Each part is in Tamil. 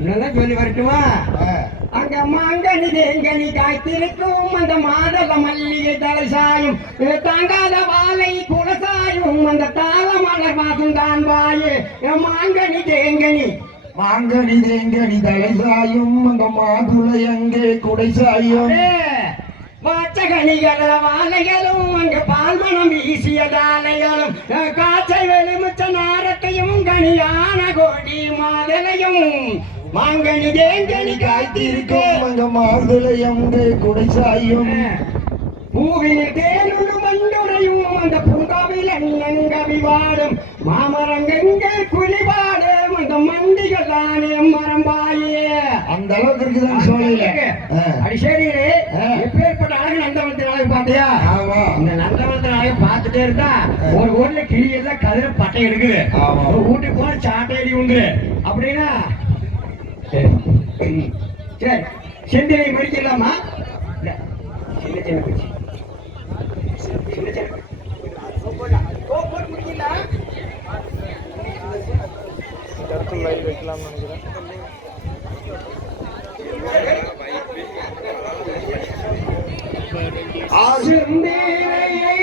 இதெல்லாம் சொல்லி வரட்டுமா? அங்க மாங்கனி தேங்கனி காய்த்திருக்கும் அந்த மாதவ மல்லிகை தலை சாயும் இது தாங்காத வாழை குலசாயும் அந்த தாள மலர் மாசம் தான் வாயு மாங்கனி தேங்கனி மாங்கனி தேங்கனி தலை சாயும் அந்த மாதுளை அங்கே குடை சாயும் வாச்சகனிகள வாழைகளும் அங்க பால்மணம் வீசிய தாளைகளும் காய்ச்சல் வெளிமிச்ச நாரத்தையும் கனியான கோடி மாதலையும் மாங்கனி தேங்கனி காய்த்திருக்கும். அங்கே குடை சாயும் பூவினில் தேனுடு மண்டுரையும் அந்த பூங்காவில் அண்ணங்கவி வாடும் மாமரங்கங்கள் குளிபாடும் அந்த மண்டிகள் தானே மரம்பாயே. அந்த அளவுக்கு இருக்குதான் சோலையில அடி சரிங்களே ஆமா. இந்த நந்தவனத்தின் அழகு பார்த்துட்டே இருந்தா ஒரு ஊர்ல கிளி எல்லாம் கதிர பட்டை எடுக்குது. வீட்டுக்கு போன சாட்டையடி உண்டு அப்படின்னா சரி. சரி. செந்திலை மடிக்கலாமா இல்ல. சின்ன சின்ன குச்சி. சின்ன சின்ன குச்சி. ஓ, போட்டு முடிக்கலாம் செந்தேரையை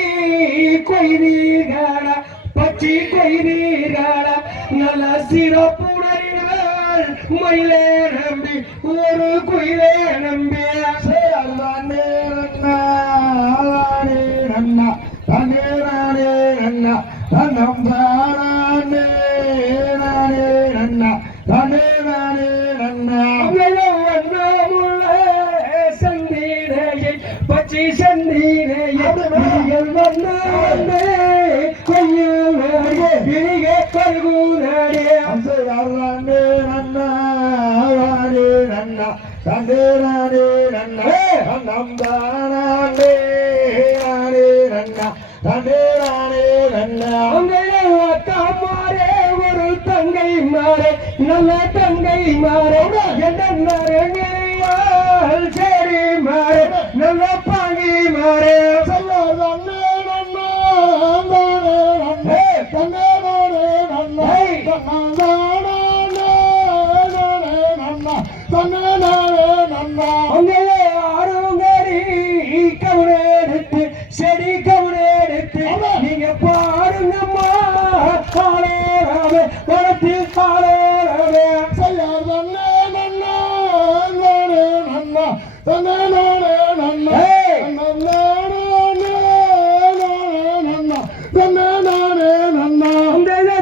கொய்தீர்கள? பச்சி கொய்தீர்கள? நல்ல சிறப்புடரினால் மயிலே நம்பி ஒரு குயிலே நம்பி. அண்ணா அண்ணா அண்ணா அண்ணா நன்னா மாறே ஒரு தங்கை மாறே நல்ல தங்கை மாறே என்ன சரி மாறே நல்ல பாங்கி மாறே. அங்கே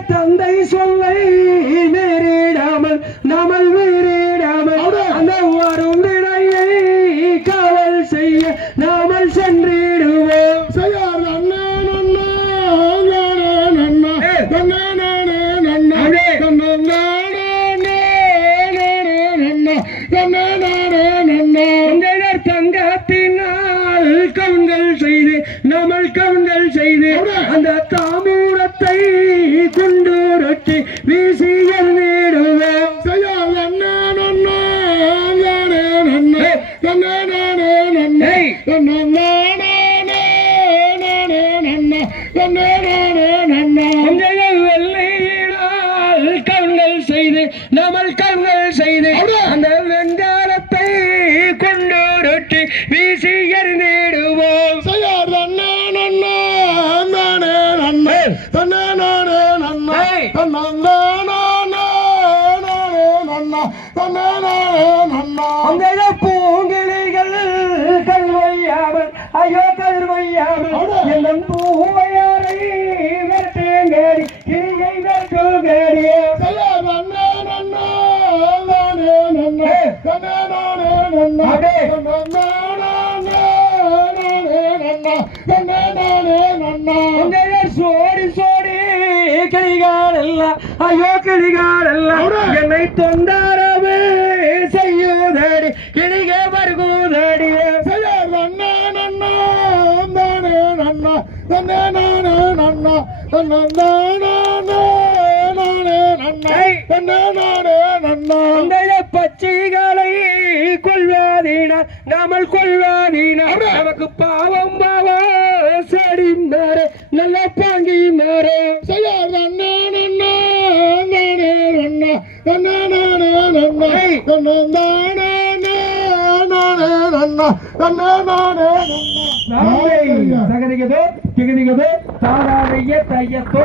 தந்தை சொல்லை நேரிடாமல் நாமல் வீரிடாமல் அந்த வரும் விடையை காவல் செய்ய நாமல் சென்று செய்து அந்த தாமூரத்தை குண்டூரட்டி வீசி அந்தய வெள்ளையினால் கண்கள் செய்து நாமல் கண்கள் செய்து சோடி சோடி கிளிகள் எல்லாம் ஐயோ கிளிகள் எல்லாம் என்னை தொந்தாரவே செய்யுதடி கிளிக வருகுதடி அந்த பச்சைகளை கொள்வாதீனார் நாமல் கொள்வாதீனார் நமக்கு பாவம் நல்ல பாங்கி மாறே செய்யாத அண்ணா அண்ணா அண்ணா அண்ணா அண்ணா அண்ணா அண்ணா அண்ணா அண்ணா ಸಗನಿಗದು ತಿಗನಿಗದು ತಾರಾಳಿಗೆ ತಯ್ಯತ್ತು